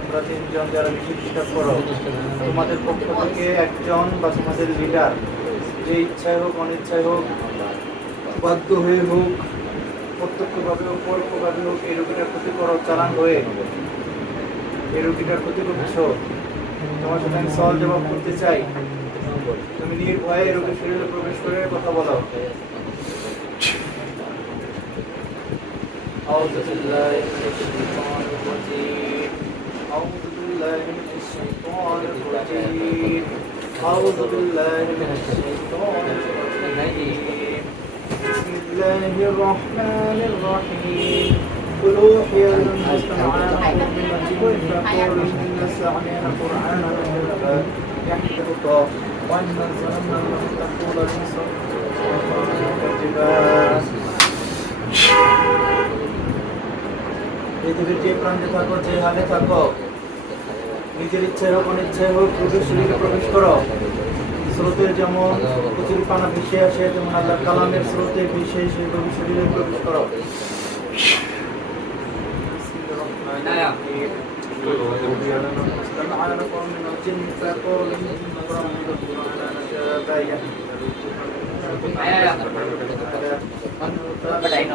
তোমরা তিনজন যারা বেশি ডিস্টার্ব করো তোমাদের পক্ষ থেকে একজন বা তোমাদের লিডার যে ইচ্ছায় হোক অনিচ্ছায় হোক বাধ্য হয়ে হোক প্রত্যক্ষভাবে হোক পরোক্ষভাবে হোক এই রোগীটার ক্ষতি করো চালান হয়ে এই রোগীটার ক্ষতি করছো তোমার সাথে আমি সওয়াল জবাব করতে চাই তুমি নির্ভয়ে এই রোগীর শরীরে প্রবেশ করে কথা বলো أعوذ بالله من الشيطان الرجيم أعوذ بالله من الشيطان الرجيم. أعوذ بالله من الشيطان الرجيم. بسم الله الرحمن الرحيم. قل أوحي لم أستمعان من فقل إن سمعنا قرآنا عجبا يحمل الله وأن نزلنا من تقول من صدق وقرآن عجبا পৃথিবীর যে প্রান্তে থাকো, যে হালে থাকো, নিজের ইচ্ছায় হোক অনিচ্ছায় হোক রূপের শরীরে প্রবেশ করো। স্রোতের যেমন প্রচুর পানা ভেসে আসে, যেমন আল্লাহ কালামের স্রোতে ভেসে সেই রবি শরীরে প্রবেশ করো। من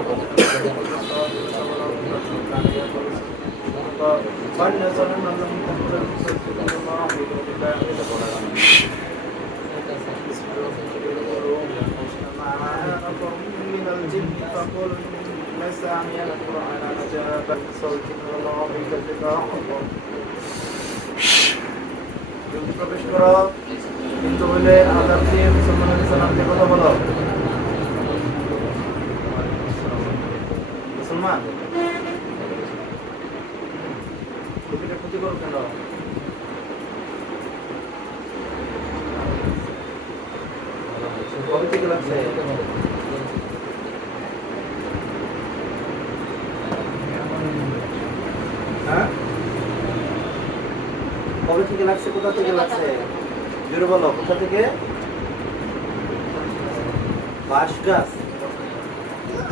প্রবেশ করো কিন্তু বলে আদাব দিয়ে মুসলমানের সালাম দিয়ে কথা বলো মুসলমান ক্ষতি কেন? কবে থেকে লাগছে? হ্যাঁ? কবে থেকে লাগছে? কোথা থেকে লাগছে? জোরে বলো, কোথা থেকে? বাঁশ গাছ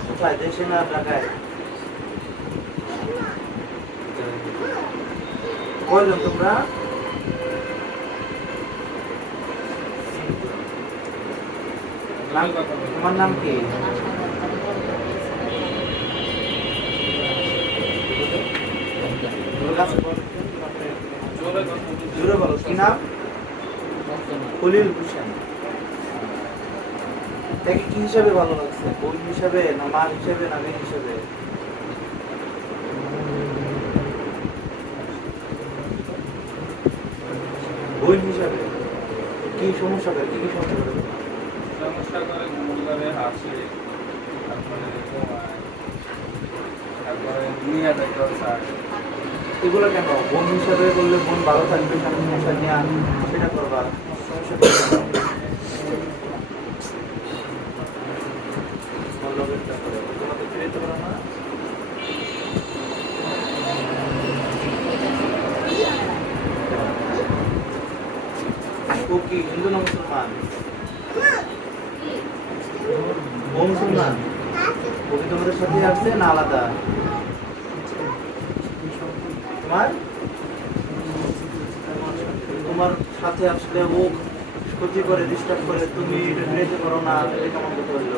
কোথায়? দেশে না ঢাকায়? কয়জন তোমরা তোমার নাম কি? কি তাকে কি হিসাবে ভালো লাগছে বোন হিসাবে না মা হিসাবে না মেয়ে হিসাবে? বোন হিসাবে কি সমস্যা করে কি কি সমস্যা করে সমস্যা করে পরিবারে হাসে তারপরে তারপরে নিয়ে চায় এগুলো কেন বোন হিসাবে বললে বোন ভালো থাকবে স্বামী সমস্যা নিয়ে সেটা করবা সমস্যা করবে কেন? যেতে না? ও কি হিন্দু না মুসলমান ও মুসলমান ও কি তোমাদের সাথে আছে না আলাদা তোমার তোমার সাথে আসলে ও ক্ষতি করে ডিস্টার্ব করে তুমি এটা ফিরেতে পারো না এটা কেমন কথা হইল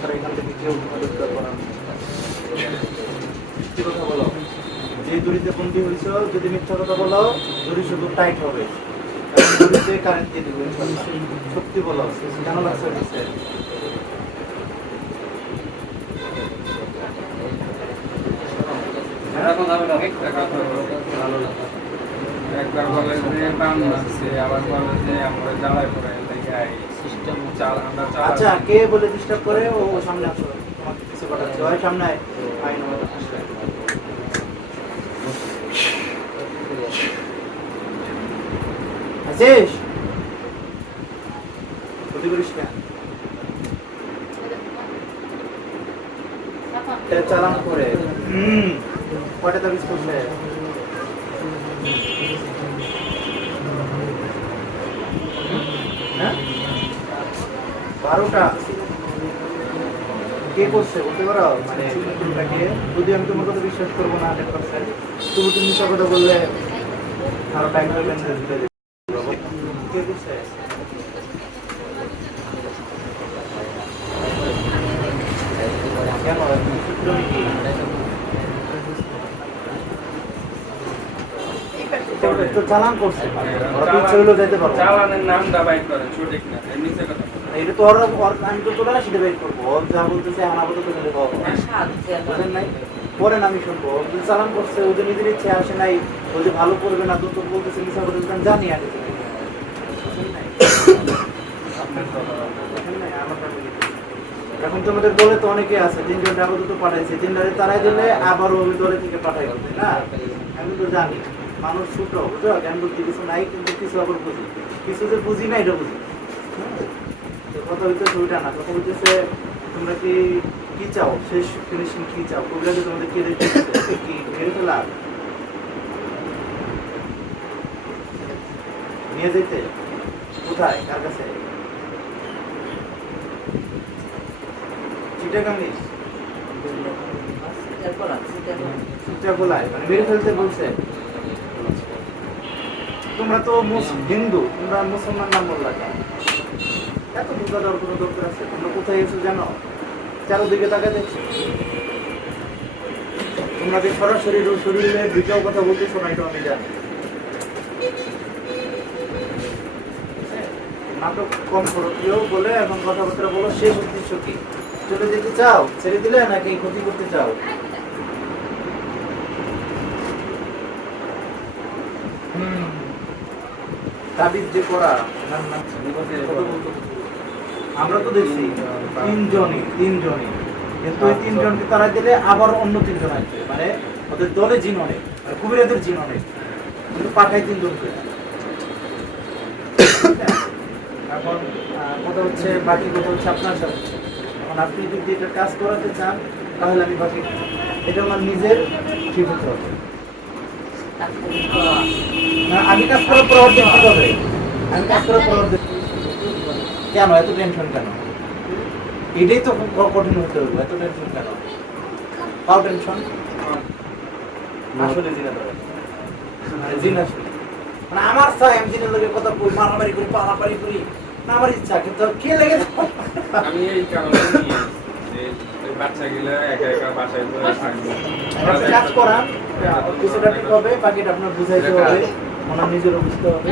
ছাড়া এখান থেকে কেউ সত্যি কথা বলো? যে দড়িতে হয়েছ, যদি কথা বলো, দড়ি শুধু টাইট হবে। দড়িতে কারেন্ট দিয়ে বলো, কেন লাগছে। একবার বলে যে মারছে আবার বলে যে আমরা জ্বালায় পড়ে আচ্ছা কে বলে ডিস্টার্ব করে? ও সামনে আসো। কিছু পাঠাচ্ছে সামনে আয়। আইন আছিস ক্ষতি না। চালান করে। কটা তাবিজ করলে হ্যাঁ? বারোটা। কে করছে? বলতে পারো? মানে যদি আমি তোমার কথা বিশ্বাস করব না, হান্ড্রেড পার্সেন্ট। তুমি তুমি মিশা কথা বললে আরও টাইম কে করছে? কেন? চালান করছে। চালানের নামটা বাইক করে সঠিক না এমনি কথা এটা তো ওর আমি তো বের করব। ওর যা বলতেছে আমার আপাতত বুঝলেন নাই? পরে আমি শুনব। করছে ওদের নিজের ইচ্ছে আসে নাই ও যে ভালো করবে না তো তোর বলতেছে মিশা বলতেছে আমি জানি আগে। এখন তোমাদের বলে তো অনেকে আছে তিনজন আপাতত পাঠাইছে। তিনজনে তারাই দিলে আবারও ওই দলে থেকে পাঠাই তাই না? আমি তো জানি। মানুষ ছোট বুঝো? জ্ঞান বুদ্ধি কিছু নাই কিন্তু কিছু আবার বুঝি। কিছু যে বুঝি না এটা বুঝি হ্যাঁ? কথা হইতেছে ওইটা না কথা হইতেছে তোমরা কি কি চাও? শেষ ফিনিশিং কি চাও? তোমাদের কি রেখে কি মেরে ফেলা? নিয়ে যেতে? কোথায়? কার কাছে? চিটাগোলায় মানে মেরে ফেলতে বলছে। তোমরা তো হিন্দু তোমরা মুসলমান নাম বললা? এত দেওয়ার কোনো দরকার আছে? তোমরা কোথায় এসো জানো? চারোদিকে তাকে দেখছ। তোমরা সরাসরি শরীরে দুটাও কথা বলতেছো না এটা আমি জানি। নাটক কম করো কেউ বলে এখন কথাবার্তা বলো শেষ উদ্দেশ্য কি? চলে যেতে চাও? ছেড়ে দিলে নাকি ক্ষতি করতে চাও? তাবিজ যে করা না, না, আমরা তো দেখছি তিনজনই তিনজনই। কিন্তু ওই তিনজনকে তারা দিলে আবার অন্য তিনজন আসবে। মানে ওদের দলে জিন অনেক কুবিরাদের জিন অনেক। কিন্তু পাঠায় তিনজন করে এখন কথা হচ্ছে, বাকি কথা হচ্ছে আপনার সাথে। এখন আপনি যদি এটা কাজ করাতে চান, তাহলে আমি বাকি এটা আমার নিজের ঠিক হতে হবে। না আমি কাজ করার পর আমি কাজ করার পর কেন? এত টেনশন কেন? এটাই তো খুব কঠিন হতে হবে। এত টেনশন কেন? কাউ টেনশন আসলে জিনা মানে জিন মানে আমার চাই আমি জিনের লোকের কথা মারামারি করি করি। না আমার ইচ্ছা কিন্তু কে লেগে? আমি এই কারণে বাচ্চাগুলো একা একা বাসায় বসে কাজ করান কিছুটা ঠিক হবে বাকিটা আপনার বুঝাইতে হবে ওনার নিজেরও বুঝতে হবে।